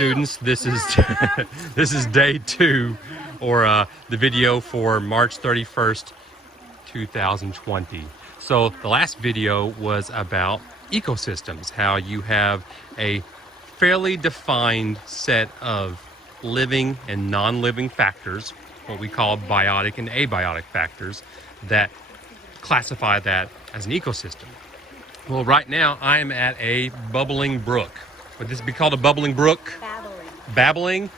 students. This is this is day 2, or the video for March 31st, 2020. So the last video was about ecosystems, how you have a fairly defined set of living and non-living factors, what we call biotic and abiotic factors, that classify that as an ecosystem. Well, right now I am at a bubbling brook. Would this be called a bubbling brook? Babbling. Babbling?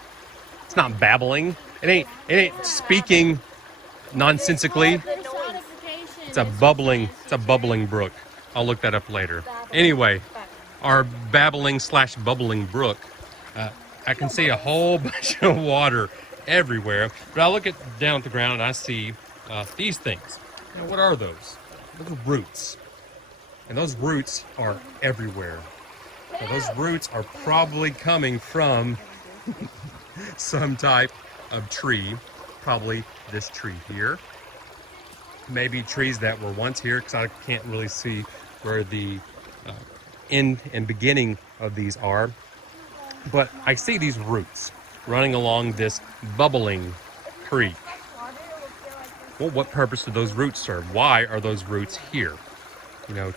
It's not babbling. It ain't speaking nonsensically. It's a bubbling brook. I'll look that up later. Anyway, our babbling/bubbling brook, I can see a whole bunch of water everywhere, but I look down at the ground and I see these things. Now, what are those? Those are roots. And those roots are everywhere. Now, those roots are probably coming from some type of tree, probably this tree here. Maybe trees that were once here, because I can't really see where the end and beginning of these are. But I see these roots running along this bubbling creek. Well, what purpose do those roots serve? Why are those roots here? You know,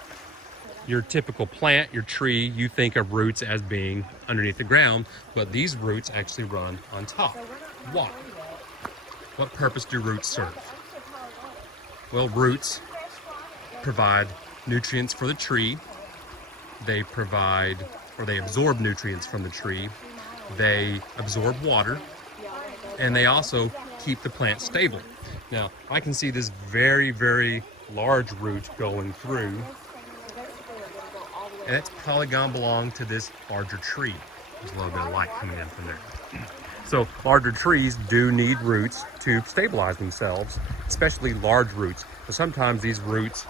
your typical plant, your tree, you think of roots as being underneath the ground, but these roots actually run on top. Why? What purpose do roots serve? Well, roots provide nutrients for the tree. They provide, or they absorb nutrients from the tree. They absorb water, and they also keep the plant stable. Now, I can see this very, very large root going through, and it's probably gonna belong to this larger tree. There's a little bit of light coming in from there. So larger trees do need roots to stabilize themselves, especially large roots. So sometimes these roots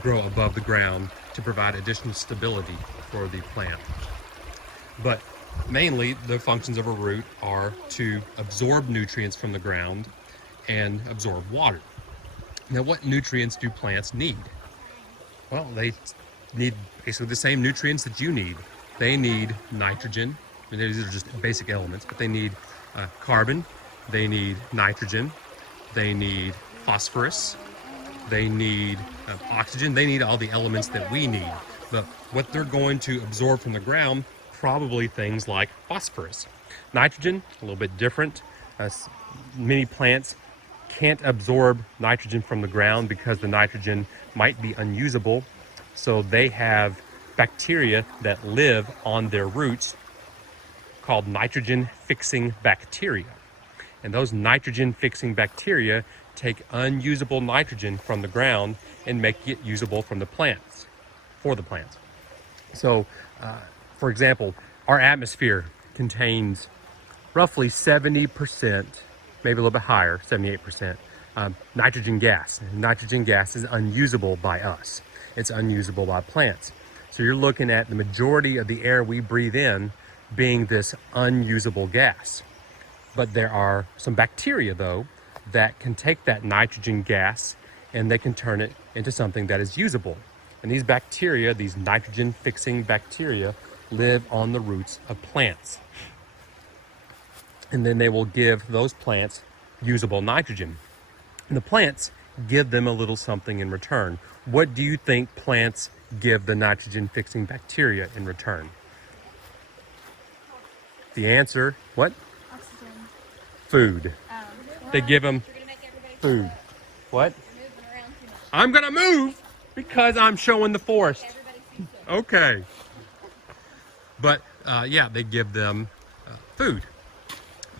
grow above the ground to provide additional stability for the plant. But mainly the functions of a root are to absorb nutrients from the ground and absorb water. Now, what nutrients do plants need? Well, they need basically the same nutrients that you need. They need nitrogen. I mean, these are just basic elements, but they need carbon, they need nitrogen, they need phosphorus, they need oxygen, they need all the elements that we need. But what they're going to absorb from the ground, probably things like phosphorus. Nitrogen, a little bit different. Many plants can't absorb nitrogen from the ground because the nitrogen might be unusable. So they have bacteria that live on their roots called nitrogen-fixing bacteria. And those nitrogen-fixing bacteria take unusable nitrogen from the ground and make it usable from the plants, for the plants. So, for example, our atmosphere contains roughly 70%, maybe a little bit higher, 78%, nitrogen gas. Nitrogen gas is unusable by us. It's unusable by plants. So you're looking at the majority of the air we breathe in being this unusable gas. But there are some bacteria, though, that can take that nitrogen gas and they can turn it into something that is usable. And these bacteria, these nitrogen-fixing bacteria, live on the roots of plants. And then they will give those plants usable nitrogen. And the plants give them a little something in return. What do you think plants give the nitrogen-fixing bacteria in return? The answer, what? Oxygen. Food. They give them food. What? I'm gonna move because I'm showing the forest. Okay. But yeah, they give them food.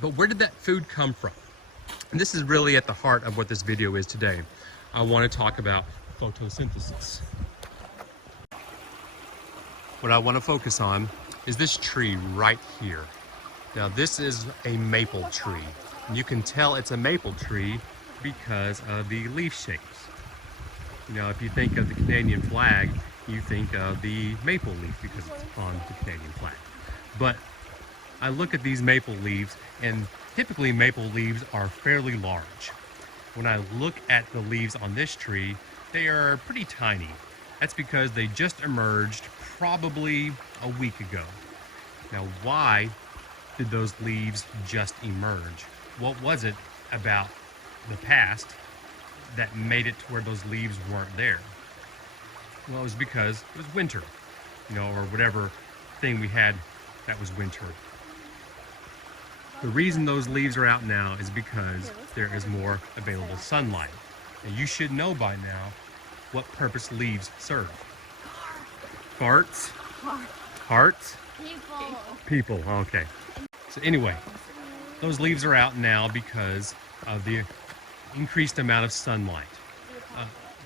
But where did that food come from? And this is really at the heart of what this video is today. I want to talk about photosynthesis. What I want to focus on is this tree right here. Now, this is a maple tree. And you can tell it's a maple tree because of the leaf shapes. Now, if you think of the Canadian flag, you think of the maple leaf because it's on the Canadian flag. But I look at these maple leaves, and typically maple leaves are fairly large. When I look at the leaves on this tree, they are pretty tiny. That's because they just emerged probably a week ago. Now, why did those leaves just emerge? What was it about the past that made it to where those leaves weren't there? Well, it was because it was winter, you know, or whatever thing we had that was winter. The reason those leaves are out now is because there is more available sunlight. And you should know by now what purpose leaves serve. Farts? Hearts? People, okay. So anyway, those leaves are out now because of the increased amount of sunlight.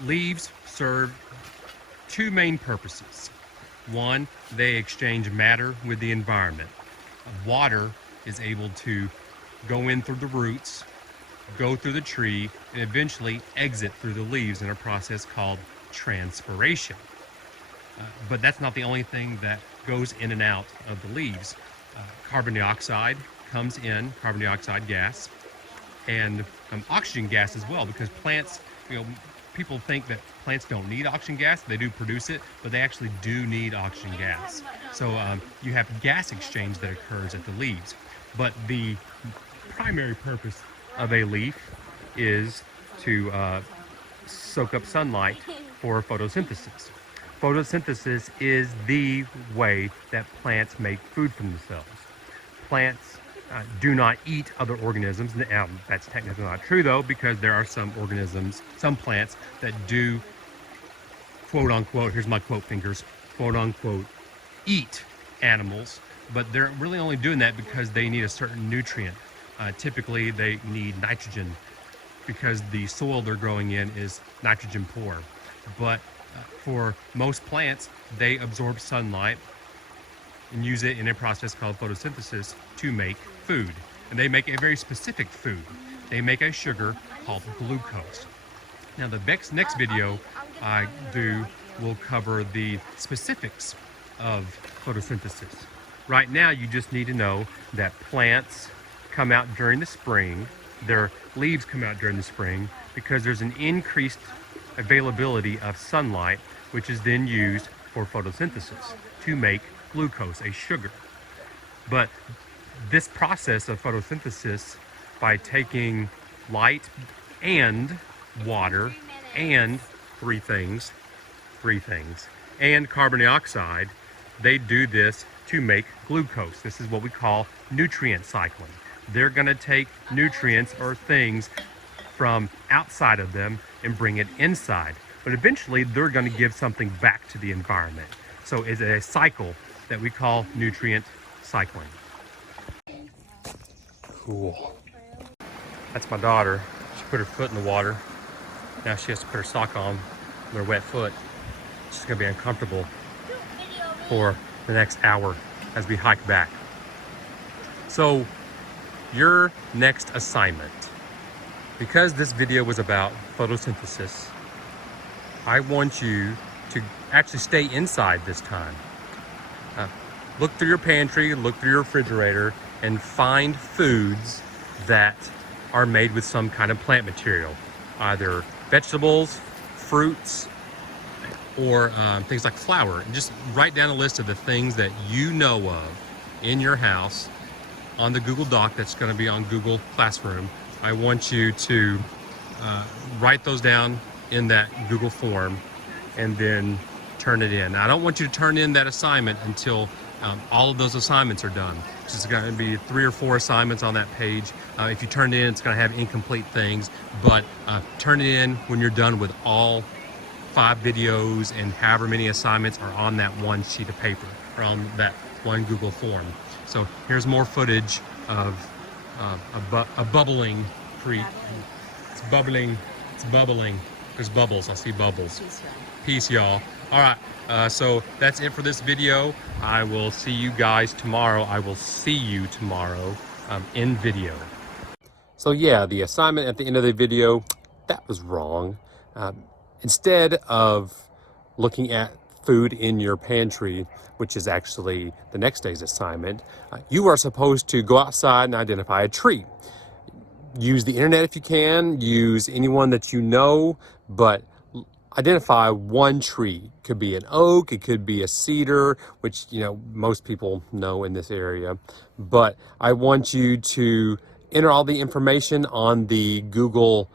Leaves serve two main purposes. One, they exchange matter with the environment. Water is able to go in through the roots, go through the tree, and eventually exit through the leaves in a process called transpiration. But that's not the only thing that goes in and out of the leaves. Carbon dioxide comes in, carbon dioxide gas, and oxygen gas as well, because plants, you know, people think that plants don't need oxygen gas. They do produce it, but they actually do need oxygen gas. So you have gas exchange that occurs at the leaves. But the primary purpose of a leaf is to soak up sunlight for photosynthesis. Photosynthesis is the way that plants make food for themselves. Plants do not eat other organisms. That's technically not true though, because there are some organisms, some plants that do, quote unquote, here's my quote fingers, quote unquote, eat animals, but they're really only doing that because they need a certain nutrient. Typically they need nitrogen because the soil they're growing in is nitrogen poor. But for most plants, they absorb sunlight and use it in a process called photosynthesis to make food. And they make a very specific food. They make a sugar called glucose. Now the next video I do will cover the specifics of photosynthesis. Right now you just need to know that plants come out during the spring, their leaves come out during the spring because there's an increased availability of sunlight, which is then used for photosynthesis to make glucose, a sugar. But this process of photosynthesis, by taking light and water and three things, and carbon dioxide, they do this to make glucose. This is what we call nutrient cycling. They're going to take nutrients or things from outside of them and bring it inside. But eventually they're going to give something back to the environment. So it's a cycle that we call nutrient cycling. Cool. That's my daughter. She put her foot in the water. Now she has to put her sock on with her wet foot. She's going to be uncomfortable for the next hour as we hike back. So your next assignment, because this video was about photosynthesis, I want you to actually stay inside this time. Look through your pantry, look through your refrigerator, and find foods that are made with some kind of plant material, either vegetables, fruits, or things like flour. And just write down a list of the things that you know of in your house on the Google Doc that's going to be on Google Classroom. I want you to write those down in that Google form and then turn it in. Now, I don't want you to turn in that assignment until all of those assignments are done. It's going to be 3 or 4 assignments on that page. If you turn it in, it's going to have incomplete things, but turn it in when you're done with all 5 videos and however many assignments are on that one sheet of paper or on that one Google form. So here's more footage of a bubbling creek. It's bubbling. It's bubbling. There's bubbles. I see bubbles. Peace, y'all. All right. So that's it for this video. I will see you guys tomorrow. I will see you tomorrow in video. So yeah, the assignment at the end of the video, that was wrong. Instead of looking at food in your pantry, which is actually the next day's assignment, you are supposed to go outside and identify a tree. Use the internet if you can, use anyone that you know, but identify one tree. It could be an oak, it could be a cedar, which, you know, most people know in this area. But I want you to enter all the information on the Google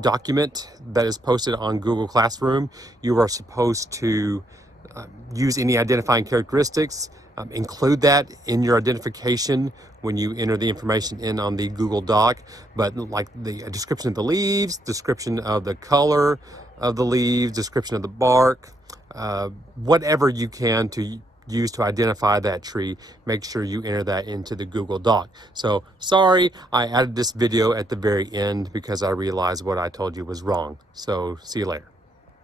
document that is posted on Google Classroom. You are supposed to use any identifying characteristics, include that in your identification when you enter the information in on the Google Doc, but like the description of the leaves, description of the color of the leaves, description of the bark, whatever you can to use to identify that tree, make sure you enter that into the Google Doc. So sorry, I added this video at the very end because I realized what I told you was wrong. So see you later.